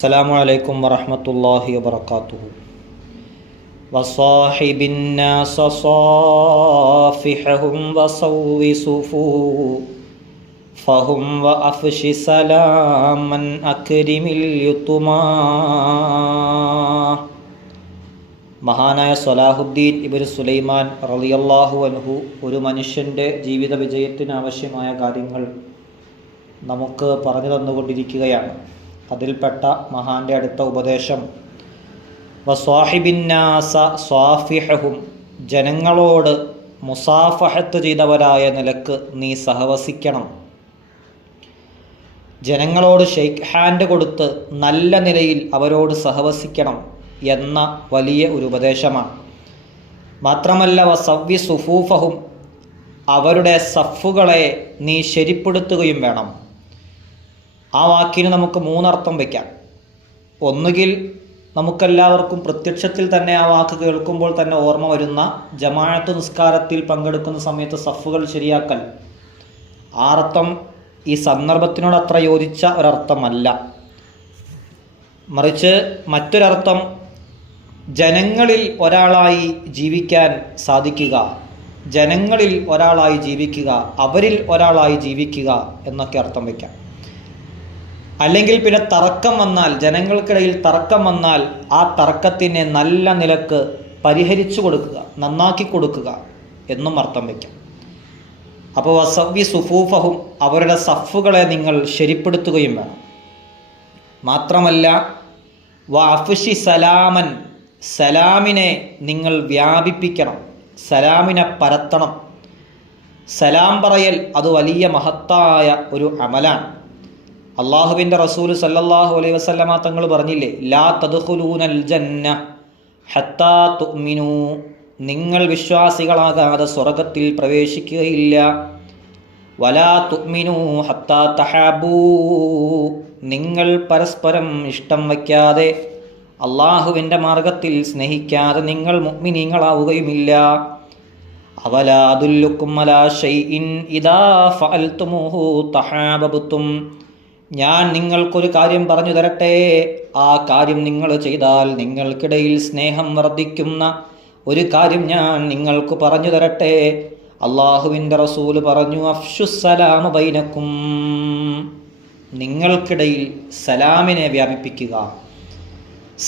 السلام عليكم ورحمة الله وبركاته. وصاحب الناس صافحهم وصو صفوفهم وأفش سلاما أكرم اليتما. മഹാനായ സ്വലാഹുദ്ദീൻ ഇബ്നു സുലൈമാൻ റളിയല്ലാഹു അൻഹു ഒരു മനുഷ്യൻ്റെ ജീവിത വിജയത്തിന് ആവശ്യമായ കാര്യങ്ങൾ നമുക്ക് പറഞ്ഞു തന്നുകൊണ്ടിരിക്കുകയാണ്. അതിൽപ്പെട്ട മഹാൻ്റെ അടുത്ത ഉപദേശം വസ്വാഹിബിന്നാസ സ്വാഫിഹും, ജനങ്ങളോട് മുസാഫഹത്ത് ചെയ്തവരായ നിലക്ക് നീ സഹവസിക്കണം. ജനങ്ങളോട് ഷെയ്ക്ക് ഹാൻഡ് കൊടുത്ത് നല്ല നിലയിൽ അവരോട് സഹവസിക്കണം എന്ന വലിയ ഒരു ഉപദേശമാണ്. മാത്രമല്ല വസവ്വി സുഫൂഫഹും, അവരുടെ സഫുകളെ നീ ശരിപ്പെടുത്തുകയും വേണം. ആ വാക്കിന് നമുക്ക് മൂന്നർത്ഥം വയ്ക്കാം. ഒന്നുകിൽ നമുക്കെല്ലാവർക്കും പ്രത്യക്ഷത്തിൽ തന്നെ ആ വാക്ക് കേൾക്കുമ്പോൾ തന്നെ ഓർമ്മ വരുന്ന ജമാഅത്ത് നിസ്കാരത്തിൽ പങ്കെടുക്കുന്ന സമയത്ത് സഫുകൾ ശരിയാക്കൽ. ആ അർത്ഥം ഈ സന്ദർഭത്തിനോട് അത്ര യോജിച്ച ഒരർത്ഥമല്ല. മറിച്ച് മറ്റൊരർത്ഥം ജനങ്ങളിൽ ഒരാളായി ജീവിക്കാൻ സാധിക്കുക, ജനങ്ങളിൽ ഒരാളായി ജീവിക്കുക, അവരിൽ ഒരാളായി ജീവിക്കുക എന്നൊക്കെ അർത്ഥം വയ്ക്കാം. അല്ലെങ്കിൽ പിന്നെ തർക്കം വന്നാൽ, ജനങ്ങൾക്കിടയിൽ തർക്കം വന്നാൽ ആ തർക്കത്തിനെ നല്ല നിലക്ക് പരിഹരിച്ചു കൊടുക്കുക, നന്നാക്കി കൊടുക്കുക എന്നും അർത്ഥം വയ്ക്കാം. അപ്പോൾ വസവ്വി സുഫൂഫഹും, അവരുടെ സഫുകളെ നിങ്ങൾ ശരിപ്പെടുത്തുകയും വേണം. മാത്രമല്ല വഅഫ്ശി സലാമൻ, സലാമിനെ നിങ്ങൾ വ്യാപിപ്പിക്കണം, സലാമിനെ പരത്തണം. സലാം പറയൽ അത് വലിയ മഹത്തായ ഒരു അമലാണ്. അള്ളാഹുവിൻ്റെ റസൂൽ സല്ലല്ലാഹു അലൈഹി വസല്ലമ തങ്ങൾ പറഞ്ഞില്ലേ, ലാ തദ്ഖുലൂനൽ ജന്ന ഹത്താ തുഅ്മിനൂ, നിങ്ങൾ വിശ്വാസികളാകാതെ സ്വർഗത്തിൽ പ്രവേശിക്കുകയില്ല. വലാ തുഅ്മിനൂ ഹത്താ തഹാബൂ, നിങ്ങൾ പരസ്പരം ഇഷ്ടം വയ്ക്കാതെ അള്ളാഹുവിൻ്റെ മാർഗത്തിൽ സ്നേഹിക്കാതെ നിങ്ങൾ മുഅ്മിനീങ്ങളാവുകയുമില്ല. അവലാ അദുല്ലുക്കും അലാ ശൈഇൻ ഇദാ ഫഅൽതുമൂഹു തഹാബബതും, ഞാൻ നിങ്ങൾക്കൊരു കാര്യം പറഞ്ഞു തരട്ടെ, ആ കാര്യം നിങ്ങൾ ചെയ്താൽ നിങ്ങൾക്കിടയിൽ സ്നേഹം വർദ്ധിക്കുന്ന ഒരു കാര്യം ഞാൻ നിങ്ങൾക്ക് പറഞ്ഞു തരട്ടെ. അള്ളാഹുവിൻ്റെ റസൂല് പറഞ്ഞു, അഫ്ശുസ്സലാമ ബൈനക്കും, നിങ്ങൾക്കിടയിൽ സലാമിനെ വ്യാപിപ്പിക്കുക.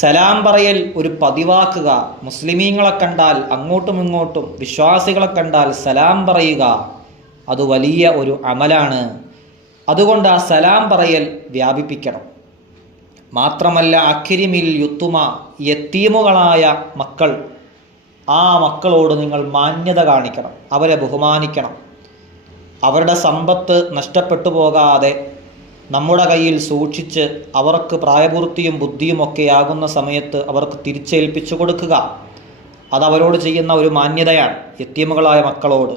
സലാം പറയൽ ഒരു പതിവാക്കുക. മുസ്ലിമീങ്ങളെ കണ്ടാൽ അങ്ങോട്ടും ഇങ്ങോട്ടും, വിശ്വാസികളെ കണ്ടാൽ സലാം പറയുക, അത് വലിയ ഒരു അമലാണ്. അതുകൊണ്ട് ആ സലാം പറയൽ വ്യാപിപ്പിക്കണം. മാത്രമല്ല അക്രിമിൽ യുത്തുമ, യത്തീമുകളായ മക്കൾ, ആ മക്കളോട് നിങ്ങൾ മാന്യത കാണിക്കണം, അവരെ ബഹുമാനിക്കണം. അവരുടെ സമ്പത്ത് നഷ്ടപ്പെട്ടു പോകാതെ നമ്മുടെ കയ്യിൽ സൂക്ഷിച്ച് അവർക്ക് പ്രായപൂർത്തിയും ബുദ്ധിയും ഒക്കെ ആകുന്ന സമയത്ത് അവർക്ക് തിരിച്ചേൽപ്പിച്ചു കൊടുക്കുക, അതവരോട് ചെയ്യുന്ന ഒരു മാന്യതയാണ് യത്തീമുകളായ മക്കളോട്.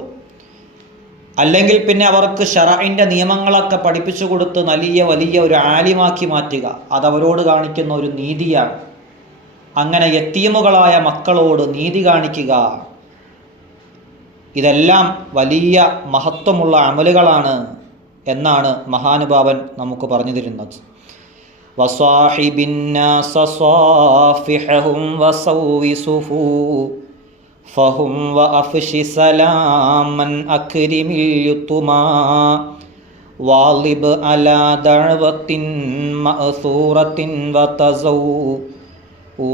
അല്ലെങ്കിൽ പിന്നെ അവർക്ക് ശറഇൻ്റെ നിയമങ്ങളൊക്കെ പഠിപ്പിച്ചു കൊടുത്ത് വലിയ ഒരു ആലിമാക്കി മാറ്റുക, അതവരോട് കാണിക്കുന്ന ഒരു നീതിയാണ്. അങ്ങനെ യത്തീമുകളായ മക്കളോട് നീതി കാണിക്കുക, ഇതെല്ലാം വലിയ മഹത്വമുള്ള അമലുകളാണ് എന്നാണ് മഹാനുഭാവൻ നമുക്ക് പറഞ്ഞു തരുന്നത്. വസ്വാഹിബിന്നാസ സ്വാഫിഹും വസവ്വി സുഫൂഫഹും വഅഫ്ശി സലാമൻ അക്രിമിൽ യുത്തുമാ. വാളിബ് അലാ ദഅവത്തിൻ മഅസൂറത്തിൻ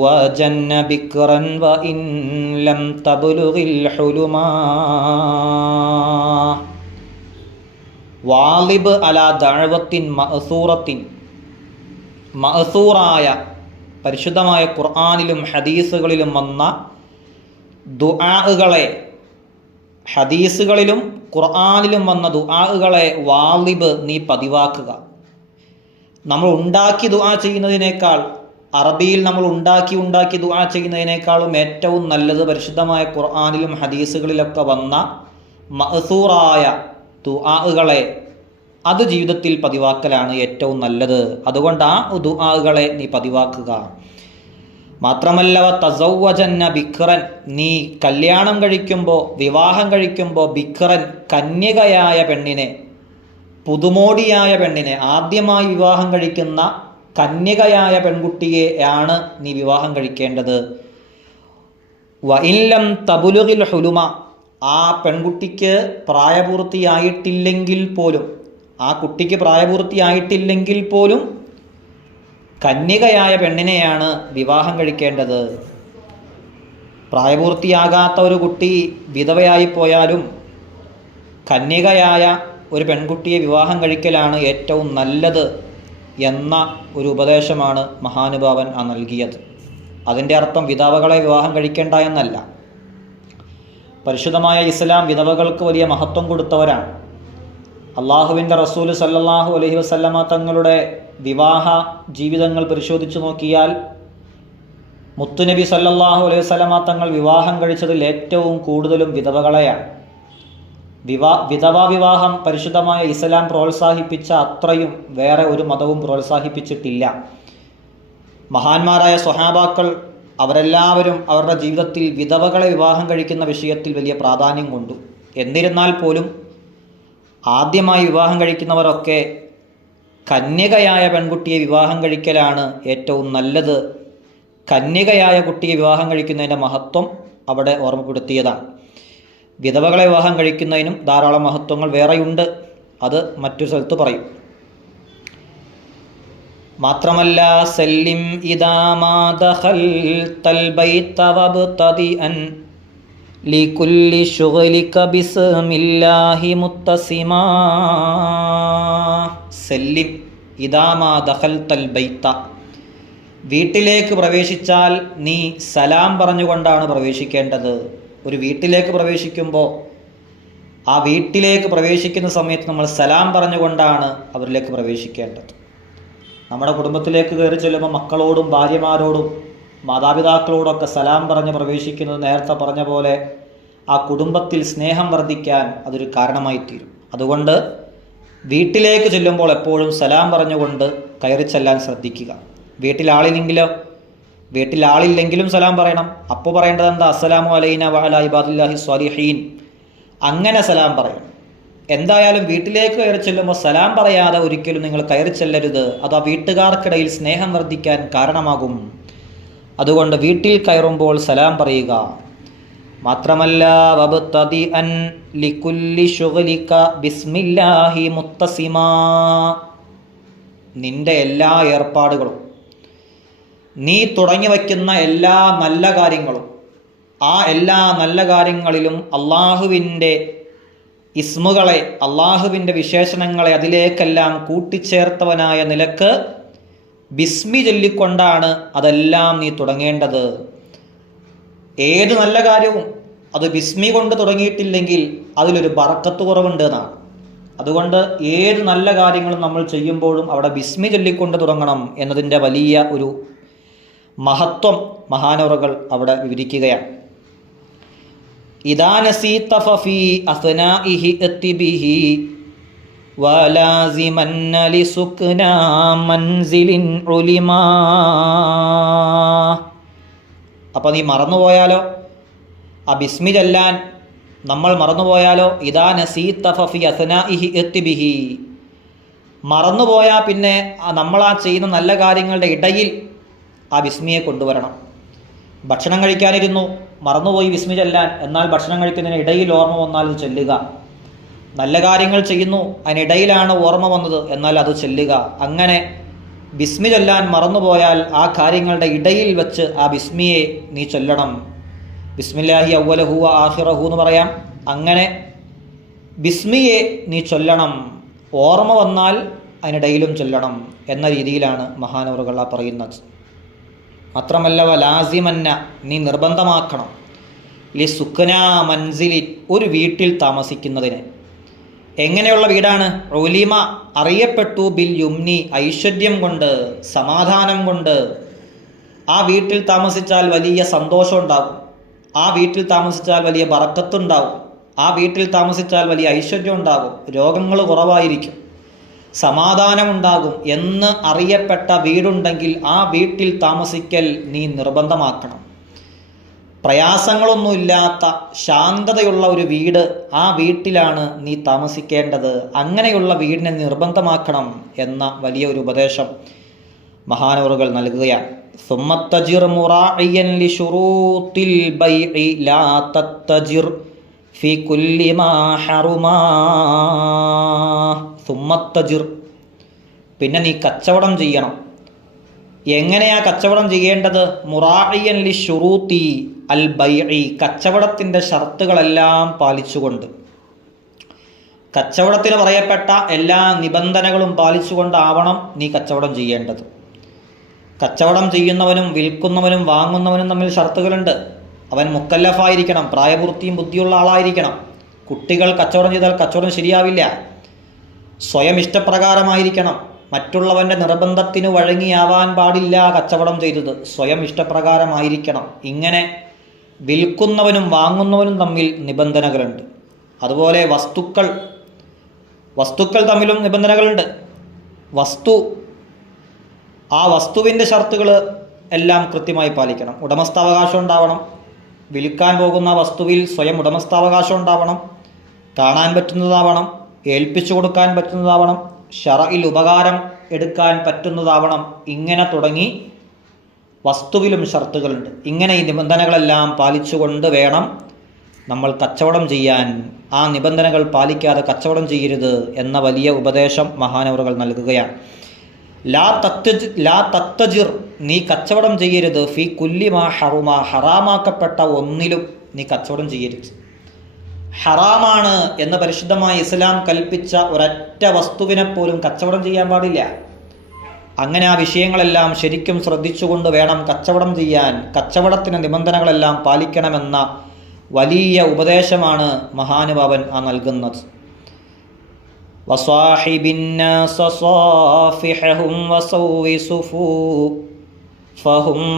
വജന്ന ബിക്റൻ വഇൻ ലം തബ്ലുഗിൽ ഹുലുമാ. വാളിബ് അലാ ദഅവത്തിൻ മഅസൂറത്തിൻ, മഅസൂറായ പരിശുദ്ധമായ ഖുർആനിലും ഹദീസുകളിലും വന്ന ദുആകളെ, ഹദീസുകളിലും ഖുർആനിലും വന്ന ദുആകളെ വാളിബ് നീ പതിവാക്കുക. നമ്മൾ ഉണ്ടാക്കി ദുആ ചെയ്യുന്നതിനേക്കാൾ, അറബിയിൽ നമ്മൾ ഉണ്ടാക്കി ദുആ ചെയ്യുന്നതിനേക്കാളും ഏറ്റവും നല്ലത് പരിശുദ്ധമായ ഖുർആനിലും ഹദീസുകളിലൊക്കെ വന്ന മഅസൂറായ ദുആകളെ അത് ജീവിതത്തിൽ പതിവാക്കലാണ് ഏറ്റവും നല്ലത്. അതുകൊണ്ട് ആ ദുആകളെ നീ പതിവാക്കുക. മാത്രമല്ല തസവ്വജന്ന ബിക്റൻ, നീ കല്യാണം കഴിക്കുമ്പോൾ, വിവാഹം കഴിക്കുമ്പോൾ ബിക്റൻ, കന്യകയായ പെണ്ണിനെ, പുതുമോടിയായ പെണ്ണിനെ, ആദ്യമായി വിവാഹം കഴിക്കുന്ന കന്യകയായ പെൺകുട്ടിയെയാണ് നീ വിവാഹം കഴിക്കേണ്ടത്. വഇല്ലം തബുലുഗിൽ ഹുലുമ, ആ പെൺകുട്ടിക്ക് പ്രായപൂർത്തിയായിട്ടില്ലെങ്കിൽ പോലും, ആ കുട്ടിക്ക് പ്രായപൂർത്തിയായിട്ടില്ലെങ്കിൽ പോലും കന്യകയായ പെണ്ണിനെയാണ് വിവാഹം കഴിക്കേണ്ടത്. പ്രായപൂർത്തിയാകാത്ത ഒരു കുട്ടി വിധവയായി പോയാലും കന്യകയായ ഒരു പെൺകുട്ടിയെ വിവാഹം കഴിക്കലാണ് ഏറ്റവും നല്ലത് എന്ന ഒരു ഉപദേശമാണ് മഹാനുഭാവൻ നൽകിയത്. അതിൻ്റെ അർത്ഥം വിധവകളെ വിവാഹം കഴിക്കേണ്ട എന്നല്ല. പരിശുദ്ധമായ ഇസ്ലാം വിധവകൾക്ക് വലിയ മഹത്വം കൊടുത്തവരാണ്. അള്ളാഹുവിൻ്റെ റസൂൽ സല്ലല്ലാഹു അലൈഹി വസല്ലമ തങ്ങളുടെ വിവാഹ ജീവിതങ്ങൾ പരിശോധിച്ചു നോക്കിയാൽ മുത്തുനബി സല്ലല്ലാഹു അലൈഹി വസല്ലമ തങ്ങൾ വിവാഹം കഴിച്ചതിൽ ഏറ്റവും കൂടുതലും വിധവകളെയാണ്. വിധവാ വിവാഹം പരിശുദ്ധമായ ഇസ്ലാം പ്രോത്സാഹിപ്പിച്ച അത്രയും വേറെ ഒരു മതവും പ്രോത്സാഹിപ്പിച്ചിട്ടില്ല. മഹാന്മാരായ സ്വഹാബാക്കൾ അവരെല്ലാവരും അവരുടെ ജീവിതത്തിൽ വിധവകളെ വിവാഹം കഴിക്കുന്ന വിഷയത്തിൽ വലിയ പ്രാധാന്യം കൊണ്ടു. എന്നിരുന്നാൽ പോലും ആദ്യമായി വിവാഹം കഴിക്കുന്നവരൊക്കെ കന്യകയായ പെൺകുട്ടിയെ വിവാഹം കഴിക്കലാണ് ഏറ്റവും നല്ലത്. കന്യകയായ കുട്ടിയെ വിവാഹം കഴിക്കുന്നതിൻ്റെ മഹത്വം അവിടെ ഓർമ്മപ്പെടുത്തിയതാണ്. വിധവകളെ വിവാഹം കഴിക്കുന്നതിനും ധാരാളം മഹത്വങ്ങൾ വേറെയുണ്ട്, അത് മറ്റൊരു സ്ഥലത്ത് പറയും. മാത്രമല്ല സല്ലിം ഇദാ മാ ദഖൽതൽ ബൈത വബ്തദിഅൻ ലികുല്ലി ശുഗ്ലിക ബിസ്മില്ലാഹി മുത്തസിമാ. സല്ലിം ഇദാ മാ ദഖൽതൽ ബൈത, വീട്ടിലേക്ക് പ്രവേശിച്ചാൽ നീ സലാം പറഞ്ഞുകൊണ്ടാണ് പ്രവേശിക്കേണ്ടത്. ഒരു വീട്ടിലേക്ക് പ്രവേശിക്കുമ്പോൾ ആ വീട്ടിലേക്ക് പ്രവേശിക്കുന്ന സമയത്ത് നമ്മൾ സലാം പറഞ്ഞുകൊണ്ടാണ് അവരിലേക്ക് പ്രവേശിക്കേണ്ടത്. നമ്മുടെ കുടുംബത്തിലേക്ക് കയറി ചെല്ലുമ്പോൾ മക്കളോടും ഭാര്യമാരോടും മാതാപിതാക്കളോടൊക്കെ സലാം പറഞ്ഞ് പ്രവേശിക്കുന്നത് നേരത്തെ പറഞ്ഞ പോലെ ആ കുടുംബത്തിൽ സ്നേഹം വർദ്ധിക്കാൻ അതൊരു കാരണമായി തീരും. അതുകൊണ്ട് വീട്ടിലേക്ക് ചെല്ലുമ്പോൾ എപ്പോഴും സലാം പറഞ്ഞുകൊണ്ട് കയറി ചെല്ലാൻ ശ്രദ്ധിക്കുക. വീട്ടിലാളില്ലെങ്കിലും സലാം പറയണം. അപ്പോൾ പറയേണ്ടത് എന്താ? അസ്സലാമു അലൈന വഅലാ ഇബാദില്ലാഹി സ്വാലിഹീൻ, അങ്ങനെ സലാം പറയണം. എന്തായാലും വീട്ടിലേക്ക് കയറി ചെല്ലുമ്പോൾ സലാം പറയാതെ ഒരിക്കലും നിങ്ങൾ കയറി ചെല്ലരുത്. അത് ആ വീട്ടുകാർക്കിടയിൽ സ്നേഹം വർദ്ധിക്കാൻ കാരണമാകും. അതുകൊണ്ട് വീട്ടിൽ കയറുമ്പോൾ സലാം പറയുക. മാത്രമല്ല വബ്തദിഅൻ ലികുല്ലി ശുഗ്ലിക ബിസ്മില്ലാഹി മുത്തസിമാ, നിന്റെ എല്ലാ ഏർപ്പാടുകളും, നീ തുടങ്ങി വയ്ക്കുന്ന എല്ലാ നല്ല കാര്യങ്ങളും, ആ എല്ലാ നല്ല കാര്യങ്ങളിലും അള്ളാഹുവിൻ്റെ ഇസ്മുകളെ, അള്ളാഹുവിൻ്റെ വിശേഷണങ്ങളെ അതിലേക്കെല്ലാം കൂട്ടിച്ചേർത്തവനായ നിലക്ക് ബിസ്മി ചൊല്ലിക്കൊണ്ടാണ് അതെല്ലാം നീ തുടങ്ങേണ്ടത്. ഏത് നല്ല കാര്യവും അത് ബിസ്മി കൊണ്ട് തുടങ്ങിയിട്ടില്ലെങ്കിൽ അതിലൊരു ബറക്കത്ത് കുറവുണ്ട് എന്നാണ്. അതുകൊണ്ട് ഏത് നല്ല കാര്യങ്ങളും നമ്മൾ ചെയ്യുമ്പോഴും അവിടെ ബിസ്മി ചൊല്ലിക്കൊണ്ട് തുടങ്ങണം എന്നതിൻ്റെ വലിയ ഒരു മഹത്വം മഹാനവറുകൾ അവിടെ വിവരിക്കുകയാണ്. ഇദാ നസീത ഫീ അസ്നാഇഹി അത്തിബിഹി വലാസിമന്ന ലിസുക്നാ മൻസിലിൻ ഉലിമാ. അപ്പോൾ നീ മറന്നുപോയാലോ, ആ ബിസ്മി ചൊല്ലാൻ നമ്മൾ മറന്നുപോയാലോ, ഇദാ നസീത ഫീ അസ്നാഇഹി അത്തിബിഹി, മറന്നുപോയാൽ പിന്നെ നമ്മൾ ആ ചെയ്യുന്ന നല്ല കാര്യങ്ങളുടെ ഇടയിൽ ആ ബിസ്മിയെ കൊണ്ടുവരണം. ഭക്ഷണം കഴിക്കാനിരുന്നു, മറന്നുപോയി ബിസ്മി ചൊല്ലാൻ, എന്നാൽ ഭക്ഷണം കഴിക്കുന്നതിന് ഇടയിൽ ഓർമ്മ വന്നാൽ അത് ചൊല്ലുക. നല്ല കാര്യങ്ങൾ ചെയ്യുന്നു, അതിനിടയിലാണ് ഓർമ്മ വന്നത്, എന്നാൽ അത് ചൊല്ലുക. അങ്ങനെ ബിസ്മി ചൊല്ലാൻ മറന്നുപോയാൽ ആ കാര്യങ്ങളുടെ ഇടയിൽ വെച്ച് ആ ബിസ്മിയെ നീ ചൊല്ലണം. ബിസ്മില്ലാഹി അവ്വലഹു വ ആഖിറഹു എന്ന് പറയാം. അങ്ങനെ ബിസ്മിയെ നീ ചൊല്ലണം, ഓർമ്മ വന്നാൽ അതിനിടയിലും ചൊല്ലണം എന്ന രീതിയിലാണ് മഹാനവറുകൾ പറയുന്നത്. മാത്രമല്ല വലാസിമന്ന, നീ നിർബന്ധമാക്കണം, ലി സുക്നാ മൻസിലി, ഒരു വീട്ടിൽ താമസിക്കുന്നതിന്. എങ്ങനെയുള്ള വീടാണ്? ഉലിമ, അറിയപ്പെട്ടു, ബിൽ യുംനി, ഐശ്വര്യം കൊണ്ട്, സമാധാനം കൊണ്ട്. ആ വീട്ടിൽ താമസിച്ചാൽ വലിയ സന്തോഷം ഉണ്ടാകും, ആ വീട്ടിൽ താമസിച്ചാൽ വലിയ ബറക്കത്തുണ്ടാകും, ആ വീട്ടിൽ താമസിച്ചാൽ വലിയ ഐശ്വര്യം ഉണ്ടാകും, രോഗങ്ങൾ കുറവായിരിക്കും, സമാധാനമുണ്ടാകും എന്ന് അറിയപ്പെട്ട വീടുണ്ടെങ്കിൽ ആ വീട്ടിൽ താമസിക്കൽ നീ നിർബന്ധമാക്കണം. പ്രയാസങ്ങളൊന്നുമില്ലാത്ത ശാന്തതയുള്ള ഒരു വീട്, ആ വീട്ടിലാണ് നീ താമസിക്കേണ്ടത്. അങ്ങനെയുള്ള വീടിനെ നിർബന്ധമാക്കണം എന്ന വലിയ ഒരു ഉപദേശം മഹാനവറുകൾ നൽകുകയാണ്. സുമ്മത്തജിർ മുറാഇയൻ ലിശുറൂത്തിൽ ബൈഇ ലാ തത്തജിർ ഫി കുല്ലി മാ ഹറുമാ. സുമ്മത്തജിർ, പിന്നെ നീ കച്ചവടം ചെയ്യണം. എങ്ങനെയാ കച്ചവടം ചെയ്യേണ്ടത്? മുറാഇയൻ ലിശുറൂത്തി അൽ ബൈഇ, കച്ചവടത്തിൻ്റെ ഷർത്തുകളെല്ലാം പാലിച്ചുകൊണ്ട്, കച്ചവടത്തിന് പറയപ്പെട്ട എല്ലാ നിബന്ധനകളും പാലിച്ചുകൊണ്ടാവണം നീ കച്ചവടം ചെയ്യേണ്ടത്. കച്ചവടം ചെയ്യുന്നവനും വിൽക്കുന്നവനും വാങ്ങുന്നവനും തമ്മിൽ ഷർത്തുകളുണ്ട്. അവൻ മുക്കല്ലഫായിരിക്കണം, പ്രായപൂർത്തിയും ബുദ്ധിയുള്ള ആളായിരിക്കണം. കുട്ടികൾ കച്ചവടം ചെയ്താൽ കച്ചവടം ശരിയാവില്ല. സ്വയം ഇഷ്ടപ്രകാരമായിരിക്കണം, മറ്റുള്ളവൻ്റെ നിർബന്ധത്തിന് വഴങ്ങിയാവാൻ പാടില്ല കച്ചവടം ചെയ്തത്, സ്വയം ഇഷ്ടപ്രകാരമായിരിക്കണം. ഇങ്ങനെ വിൽക്കുന്നവനും വാങ്ങുന്നവനും തമ്മിൽ നിബന്ധനകളുണ്ട്. അതുപോലെ വസ്തുക്കൾ തമ്മിലും നിബന്ധനകളുണ്ട്. ആ വസ്തുവിൻ്റെ ഷർത്തുകൾ എല്ലാം കൃത്യമായി പാലിക്കണം. ഉടമസ്ഥാവകാശം ഉണ്ടാവണം. വിൽക്കാൻ പോകുന്ന വസ്തുവിൽ സ്വയം ഉടമസ്ഥാവകാശം ഉണ്ടാവണം. കാണാൻ പറ്റുന്നതാവണം, ഏൽപ്പിച്ചു കൊടുക്കാൻ പറ്റുന്നതാവണം, ശറഇൽ ഉപകാരം എടുക്കാൻ പറ്റുന്നതാവണം. ഇങ്ങനെ തുടങ്ങി വസ്തുവിലും ഷർത്തുകളുണ്ട്. ഇങ്ങനെ ഈ നിബന്ധനകളെല്ലാം പാലിച്ചുകൊണ്ട് വേണം നമ്മൾ കച്ചവടം ചെയ്യാൻ. ആ നിബന്ധനകൾ പാലിക്കാതെ കച്ചവടം ചെയ്യരുത് എന്ന വലിയ ഉപദേശം മഹാനവറുകൾ നൽകുകയാണ്. ലാ തത്തജിർ, നീ കച്ചവടം ചെയ്യരുത്. ഫി കുല്ലി മാ ഹറുമാ, ഹറാമാക്കപ്പെട്ട ഒന്നിലും നീ കച്ചവടം ചെയ്യരുത്. ഹറാമാണ് എന്ന് പരിശുദ്ധമായ ഇസ്ലാം കൽപ്പിച്ച ഒരൊറ്റ വസ്തുവിനെ പോലും കച്ചവടം ചെയ്യാൻ പാടില്ല. അങ്ങനെ ആ വിഷയങ്ങളെല്ലാം ശരിക്കും ശ്രദ്ധിച്ചുകൊണ്ട് വേണം കച്ചവടം ചെയ്യാൻ. കച്ചവടത്തിന് നിബന്ധനകളെല്ലാം പാലിക്കണമെന്ന വലിയ ഉപദേശമാണ് മഹാനുഭാവൻ ആ നൽകുന്നത്. വസാഹിബിന്നാസ സാഫിഹും വസൗവി സുഫൂഫഹും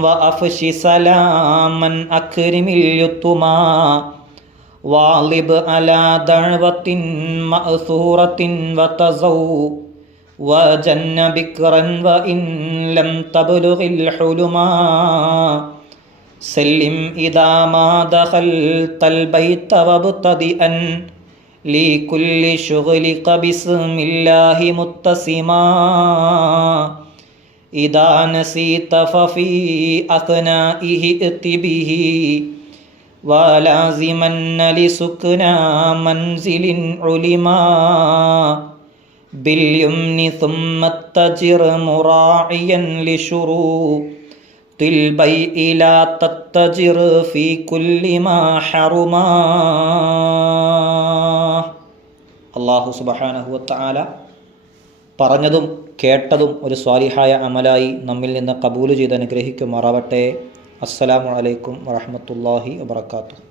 വഅഫ്ശി സലാമൻ അക്രിമിൽ യുതുമാ വാളിബ് അലാ ദഅവത്തിൻ മഅ്സൂറത്തിൻ വതസൗ വജന്ന ബിക്റൻ വഇൻ ലം തബ്ലുഗിൽ ഹുലുമാ സല്ലിം ഇദാ മാ ദഖൽതൽ ബൈത വബ്തദിഅൻ ലികുല്ലി ശുഗ്ലിക ബിസ്മില്ലാഹി മുത്തസിമാ ഇദാ നസീത ഫഫീ അത്നാഇഹി ഇത്ബിഹി വലാസിമന്ന ലിസുക്നാ മൻസിലിൻ ഉലിമാ ബിൽയുംനി സുമ്മ തജിർ മുറാഇയൻ ലിശുറൂത്തിൽ ബൈഇ ലാ തത്തജിർ ഫീ കുല്ലി മാ ഹറുമാ. അല്ലാഹു സുബ്ഹാനഹു വ തആല പറഞ്ഞതും കേട്ടതും ഒരു സ്വാലിഹായ അമലായി നമ്മിൽ നിന്ന് കബൂൽ ചെയ്ത് അനുഗ്രഹിക്കുമാറാവട്ടെ. അസ്സലാമു അലൈക്കും വറഹ്മത്തുള്ളാഹി വബറകാതുഹു.